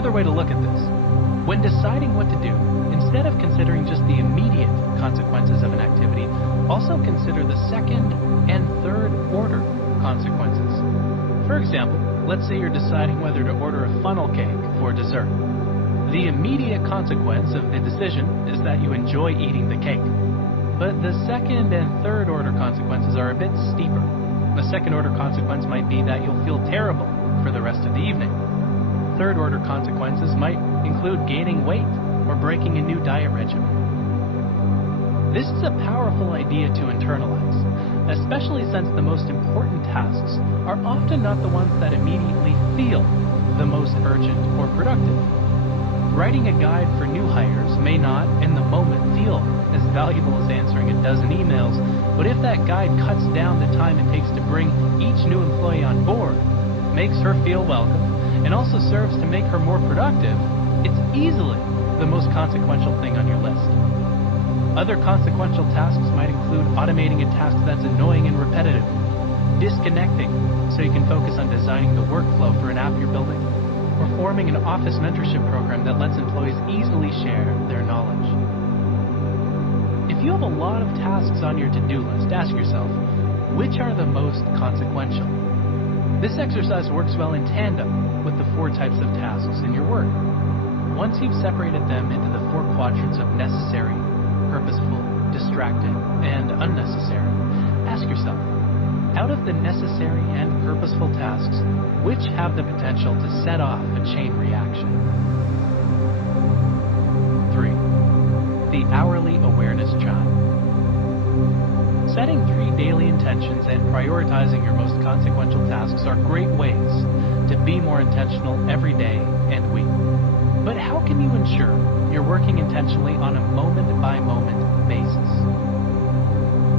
Another way to look at this: when deciding what to do, instead of considering just the immediate consequences of an activity, also consider the second and third order consequences. For example, let's say you're deciding whether to order a funnel cake for dessert. The immediate consequence of the decision is that you enjoy eating the cake. But the second and third order consequences are a bit steeper. The second order consequence might be that you'll feel terrible for the rest of the evening. Third order consequences might include gaining weight or breaking a new diet regimen. This is a powerful idea to internalize, especially since the most important tasks are often not the ones that immediately feel the most urgent or productive. Writing a guide for new hires may not, in the moment, feel as valuable as answering a dozen emails, but if that guide cuts down the time it takes to bring each new employee on board, makes her feel welcome, and also serves to make her more productive, it's easily the most consequential thing on your list. Other consequential tasks might include automating a task that's annoying and repetitive, disconnecting so you can focus on designing the workflow for an app you're building, or forming an office mentorship program that lets employees easily share their knowledge. If you have a lot of tasks on your to-do list, ask yourself, which are the most consequential? This exercise works well in tandem with the 4 types of tasks in your work. Once you've separated them into the 4 quadrants of necessary, purposeful, distracting, and unnecessary, ask yourself, out of the necessary and purposeful tasks, which have the potential to set off a chain reaction? 3. The hourly awareness chime. Setting 3 daily intentions and prioritizing your most consequential tasks are great ways to be more intentional every day and week. But how can you ensure you're working intentionally on a moment-by-moment basis?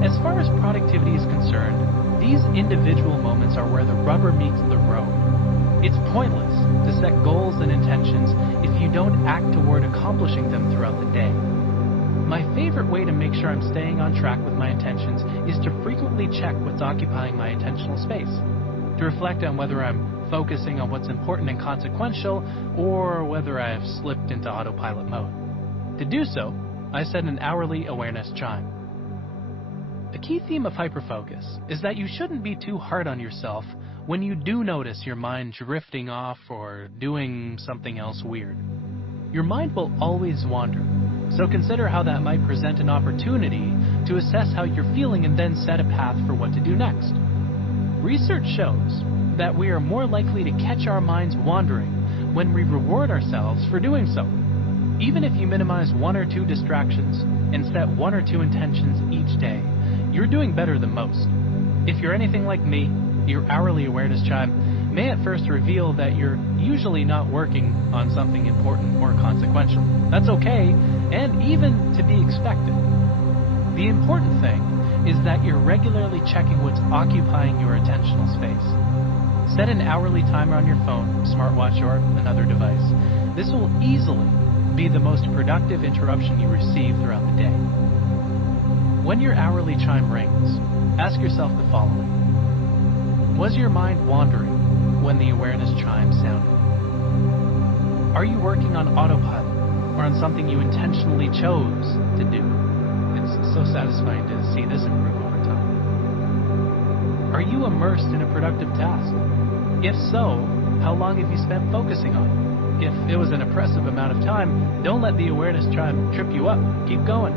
As far as productivity is concerned, these individual moments are where the rubber meets the road. It's pointless to set goals and intentions if you don't act toward accomplishing them throughout the day. My favorite way to make sure I'm staying on track with my intentions is to frequently check what's occupying my attentional space, to reflect on whether I'm focusing on what's important and consequential, or whether I have slipped into autopilot mode. To do so, I set an hourly awareness chime. A key theme of HyperFocus is that you shouldn't be too hard on yourself when you do notice your mind drifting off or doing something else weird. Your mind will always wander, so consider how that might present an opportunity to assess how you're feeling and then set a path for what to do next. Research shows that we are more likely to catch our minds wandering when we reward ourselves for doing so. Even if you minimize 1 or 2 distractions and set 1 or 2 intentions each day, you're doing better than most. If you're anything like me, your hourly awareness chime may at first reveal that you're usually not working on something important or consequential. That's okay, and even to be expected. The important thing is that you're regularly checking what's occupying your attentional space. Set an hourly timer on your phone, smartwatch, or another device. This will easily be the most productive interruption you receive throughout the day. When your hourly chime rings, ask yourself the following. Was your mind wandering when the awareness chime sounded? Are you working on autopilot or on something you intentionally chose to do? It's so satisfying to see this improve over time. Are you immersed in a productive task? If so, how long have you spent focusing on it? If it was an oppressive amount of time, don't let the awareness chime trip you up. Keep going.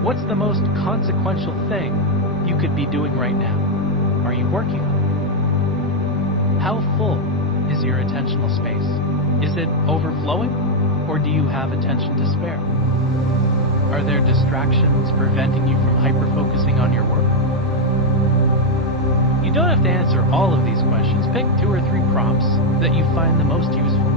What's the most consequential thing you could be doing right now? Are you working on it? How full is your attentional space? Is it overflowing, or do you have attention to spare? Are there distractions preventing you from hyper-focusing on your work? You don't have to answer all of these questions. Pick 2 or 3 prompts that you find the most useful,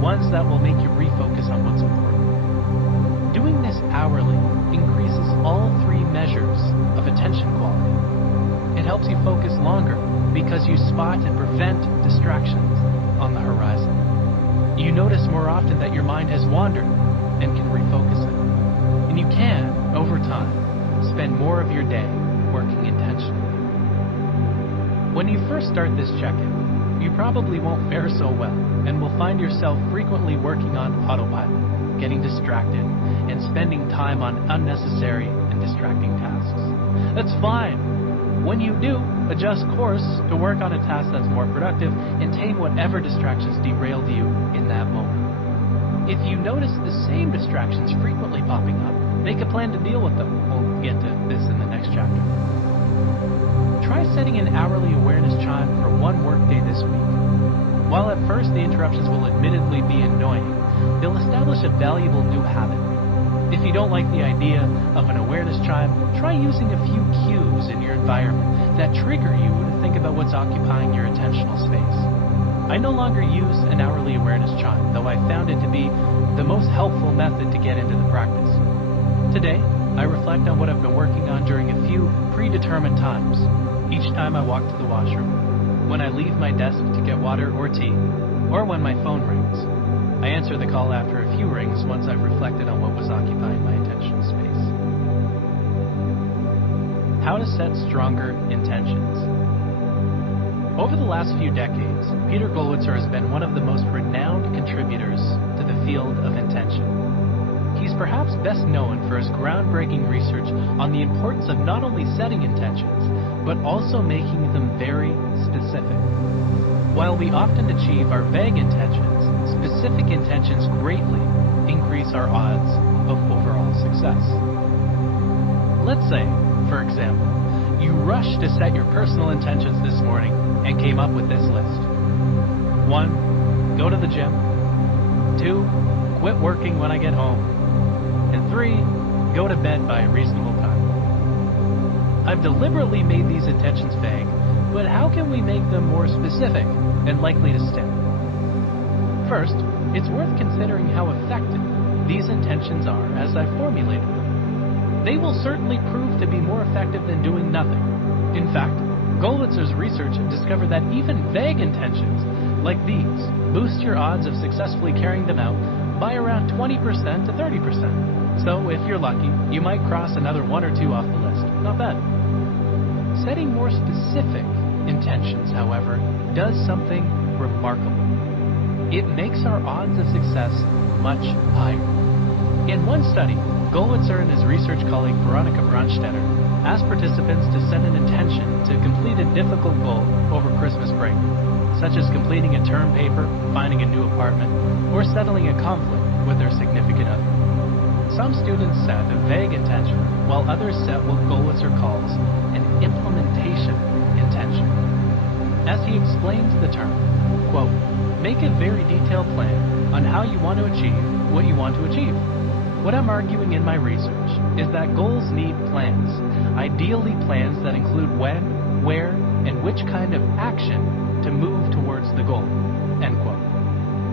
ones that will make you refocus on what's important. Doing this hourly increases all 3 measures of attention quality. It helps you focus longer because you spot and prevent distractions on the horizon. You notice more often that your mind has wandered and can refocus it. And you can, over time, spend more of your day working intentionally. When you first start this check-in, you probably won't fare so well and will find yourself frequently working on autopilot, getting distracted, and spending time on unnecessary and distracting tasks. That's fine. When you do, adjust course to work on a task that's more productive and tame whatever distractions derailed you in that moment. If you notice the same distractions frequently popping up, make a plan to deal with them. We'll get to this in the next chapter. Try setting an hourly awareness chime for one workday this week. While at first the interruptions will admittedly be annoying, they'll establish a valuable new habit. If you don't like the idea of an awareness chime, try using a few cues in your environment that trigger you to think about what's occupying your attentional space. I no longer use an hourly awareness chime, though I found it to be the most helpful method to get into the practice. Today, I reflect on what I've been working on during a few predetermined times. Each time I walk to the washroom, when I leave my desk to get water or tea, or when my phone rings. I answer the call after a few rings once I've reflected on what was occupying my attentional space. How to set stronger intentions. Over the last few decades, Peter Gollwitzer has been one of the most renowned contributors to the field of intention. He's perhaps best known for his groundbreaking research on the importance of not only setting intentions, but also making them very specific. While we often achieve our vague intentions, specific intentions greatly increase our odds of overall success. Let's say, for example, you rushed to set your personal intentions this morning and came up with this list. 1. Go to the gym. 2. Quit working when I get home. And 3. Go to bed by a reasonable time. I've deliberately made these intentions vague, but how can we make them more specific and likely to stick? First, it's worth considering how effective these intentions are as I formulated them. They will certainly prove to be more effective than doing nothing. In fact, Gollwitzer's research discovered that even vague intentions, like these, boost your odds of successfully carrying them out by around 20% to 30%. So if you're lucky, you might cross another 1 or 2 off the list. Not bad. Setting more specific intentions, however, does something remarkable. It makes our odds of success much higher. In one study, Gollwitzer and his research colleague Veronica Brandstetter asked participants to set an intention to complete a difficult goal over Christmas break, such as completing a term paper, finding a new apartment, or settling a conflict with their significant other. Some students set a vague intention, while others set what Gollwitzer calls an implementation intention. As he explains the term, quote, make a very detailed plan on how you want to achieve what you want to achieve. What I'm arguing in my research is that goals need plans, ideally plans that include when, where, and which kind of action to move towards the goal, end quote.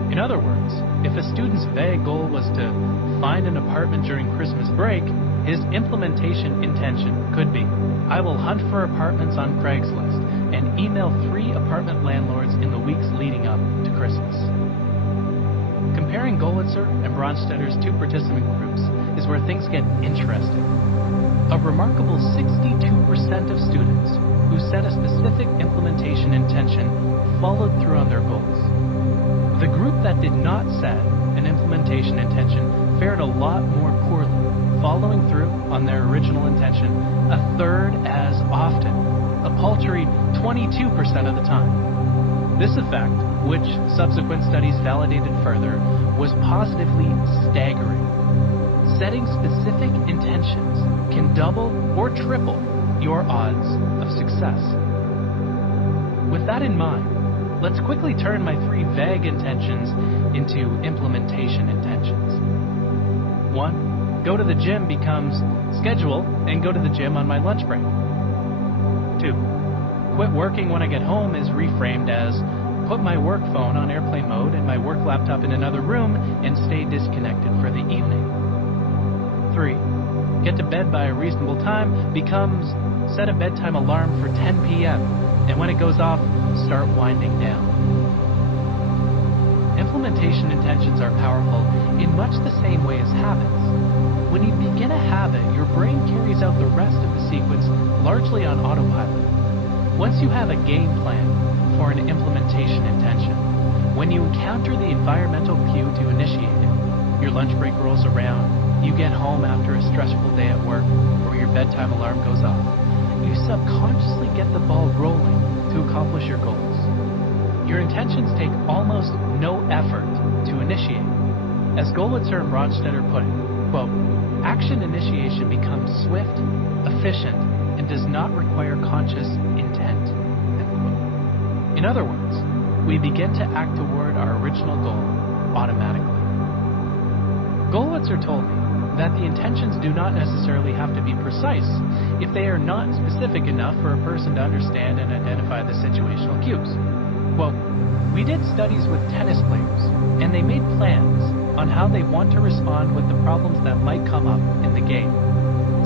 In other words, if a student's vague goal was to find an apartment during Christmas break, his implementation intention could be, I will hunt for apartments on Craigslist and email 3 apartment landlords in the weeks leading up to Christmas. Comparing Gollwitzer and Bronstetter's 2 participant groups is where things get interesting. A remarkable 62% of students who set a specific implementation intention followed through on their goals. The group that did not set an implementation intention fared a lot more poorly, following through on their original intention a third as often, a paltry 22% of the time. This effect, which subsequent studies validated further, was positively staggering. Setting specific intentions can double or triple your odds of success. With that in mind, let's quickly turn my 3 vague intentions into implementation intentions. 1. Go to the gym becomes schedule and go to the gym on my lunch break. 2. Quit working when I get home is reframed as put my work phone on airplane mode and my work laptop in another room and stay disconnected for the evening. 3. Get to bed by a reasonable time becomes set a bedtime alarm for 10 p.m. and when it goes off, start winding down. Implementation intentions are powerful in much the same way as habits. When you begin a habit, your brain carries out the rest of the sequence largely on autopilot. Once you have a game plan, for an implementation intention. When you encounter the environmental cue to initiate it, your lunch break rolls around, you get home after a stressful day at work, or your bedtime alarm goes off, you subconsciously get the ball rolling to accomplish your goals. Your intentions take almost no effort to initiate. As Gollitzer and Brodstetter put it, quote, action initiation becomes swift, efficient, and does not require conscious intent, end quote. In other words, we begin to act toward our original goal automatically. Gollitzer told me that the intentions do not necessarily have to be precise if they are not specific enough for a person to understand and identify the situational cues. Quote, we did studies with tennis players, and they made plans on how they want to respond with the problems that might come up in the game.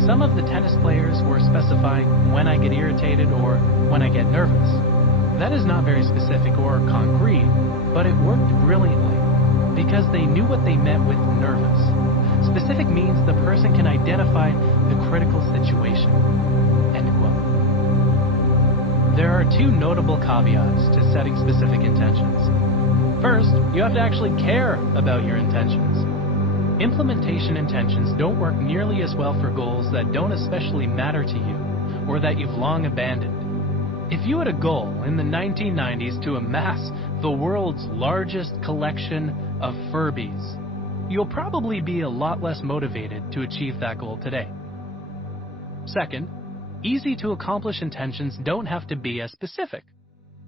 Some of the tennis players were specifying when I get irritated or when I get nervous. That is not very specific or concrete, but it worked brilliantly because they knew what they meant with nervous. Specific means the person can identify the critical situation, end quote. There are two notable caveats to setting specific intentions. First, you have to actually care about your intentions. Implementation intentions don't work nearly as well for goals that don't especially matter to you or that you've long abandoned. If you had a goal in the 1990s to amass the world's largest collection of Furbies, you'll probably be a lot less motivated to achieve that goal today. Second, easy to accomplish intentions don't have to be as specific.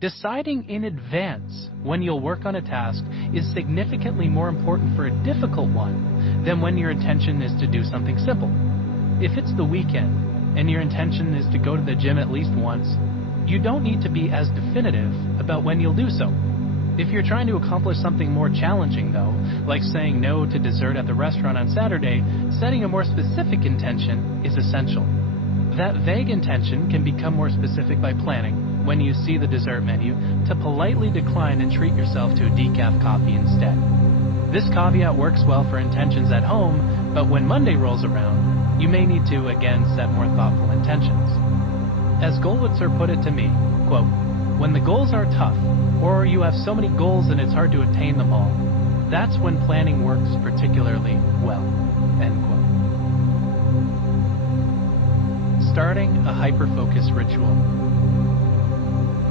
Deciding in advance when you'll work on a task is significantly more important for a difficult one than when your intention is to do something simple. If it's the weekend and your intention is to go to the gym at least once, you don't need to be as definitive about when you'll do so. If you're trying to accomplish something more challenging, though, like saying no to dessert at the restaurant on Saturday, setting a more specific intention is essential. That vague intention can become more specific by planning, when you see the dessert menu, to politely decline and treat yourself to a decaf coffee instead. This caveat works well for intentions at home, but when Monday rolls around, you may need to again set more thoughtful intentions. As Gollitzer put it to me, quote, when the goals are tough, or you have so many goals and it's hard to attain them all, that's when planning works particularly well, end quote. Starting a HyperFocus ritual.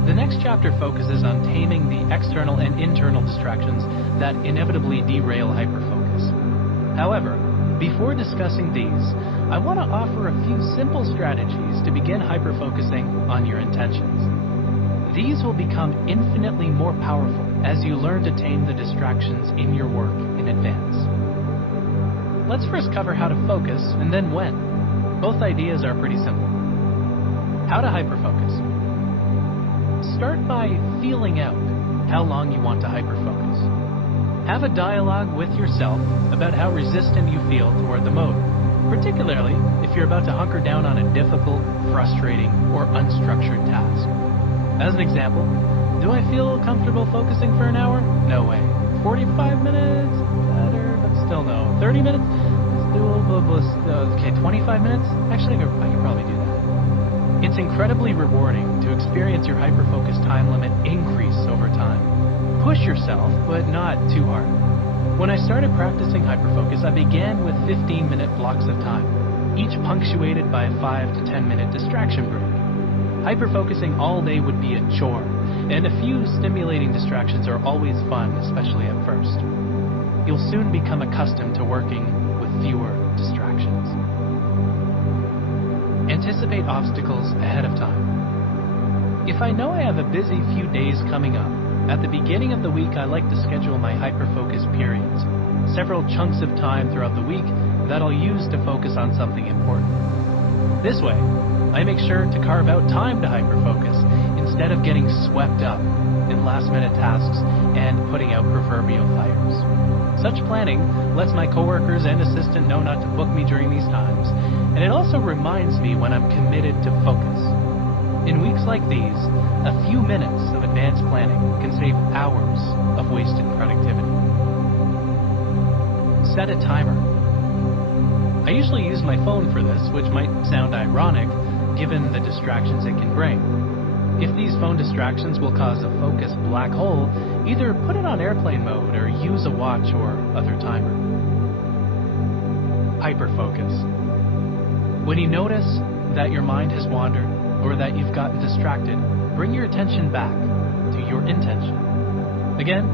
The next chapter focuses on taming the external and internal distractions that inevitably derail HyperFocus. However, before discussing these, I want to offer a few simple strategies to begin hyperfocusing on your intentions. These will become infinitely more powerful as you learn to tame the distractions in your work in advance. Let's first cover how to focus and then when. Both ideas are pretty simple. How to hyperfocus. Start by feeling out how long you want to hyperfocus. Have a dialogue with yourself about how resistant you feel toward the mode, particularly if you're about to hunker down on a difficult, frustrating, or unstructured task. As an example, do I feel comfortable focusing for an hour? No way. 45 minutes? Better, but still no. 30 minutes? It's doable. Okay, 25 minutes? Actually, I could probably do that. It's incredibly rewarding to experience your hyperfocus time limit increase over time. Push yourself, but not too hard. When I started practicing hyperfocus, I began with 15-minute blocks of time, each punctuated by a 5 to 10-minute distraction break. Hyperfocusing all day would be a chore, and a few stimulating distractions are always fun, especially at first. You'll soon become accustomed to working with fewer distractions. Anticipate obstacles ahead of time. If I know I have a busy few days coming up, at the beginning of the week I like to schedule my hyperfocus periods, several chunks of time throughout the week that I'll use to focus on something important. This way, I make sure to carve out time to hyperfocus instead of getting swept up in last-minute tasks and putting out proverbial fires. Such planning lets my coworkers and assistant know not to book me during these times, and it also reminds me when I'm committed to focus. In weeks like these, a few minutes of advanced planning can save hours of wasted productivity. Set a timer. I usually use my phone for this, which might sound ironic given the distractions it can bring. If these phone distractions will cause a focus black hole, either put it on airplane mode or use a watch or other timer. HyperFocus. When you notice that your mind has wandered or that you've gotten distracted, bring your attention back to your intention. Again,